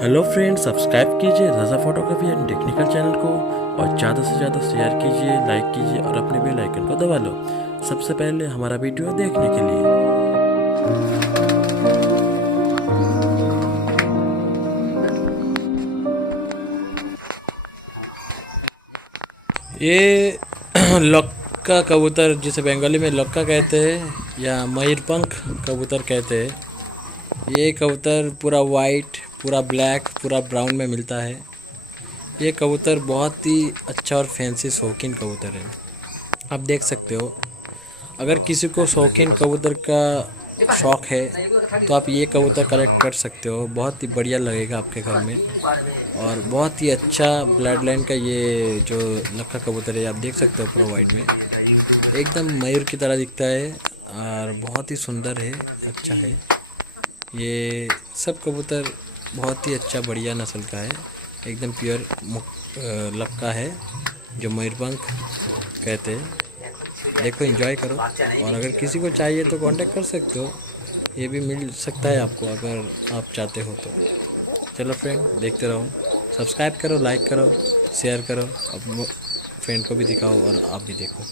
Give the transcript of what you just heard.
Hello friends, subscribe कीजिए रज़ा photography and technical channel को और ज़्यादा से ज़्यादा शेयर कीजिए, लाइक कीजिए और अपने बेल आइकन को दबा लो सबसे पहले हमारा वीडियो देखने के लिए। ये लक्का कबूतर, जिसे बंगाली में लक्का कहते हैं या मयूरपंख कबूतर कहते हैं। ये कबूतर पूरा वाइट, पूरा ब्लैक, पूरा ब्राउन में मिलता है। ये कबूतर बहुत ही अच्छा और फैंसी शौकीन कबूतर है। आप देख सकते हो, अगर किसी को शौकीन कबूतर का शौक़ है तो आप ये कबूतर कलेक्ट कर सकते हो। बहुत ही बढ़िया लगेगा आपके घर में और बहुत ही अच्छा ब्लड लाइन का ये जो लक्का कबूतर है, आप देख सकते हो पूरा वाइट में एकदम मयूर की तरह दिखता है और बहुत ही सुंदर है, अच्छा है। ये सब कबूतर बहुत ही अच्छा बढ़िया नस्ल का है, एकदम प्योर लक्का है जो मयूरपंख कहते हैं। देखो, एंजॉय करो और अगर किसी को चाहिए तो कांटेक्ट कर सकते हो। ये भी मिल सकता है आपको अगर आप चाहते हो तो। चलो फ्रेंड, देखते रहो, सब्सक्राइब करो, लाइक करो, शेयर करो, अपने फ्रेंड को भी दिखाओ और आप भी देखो।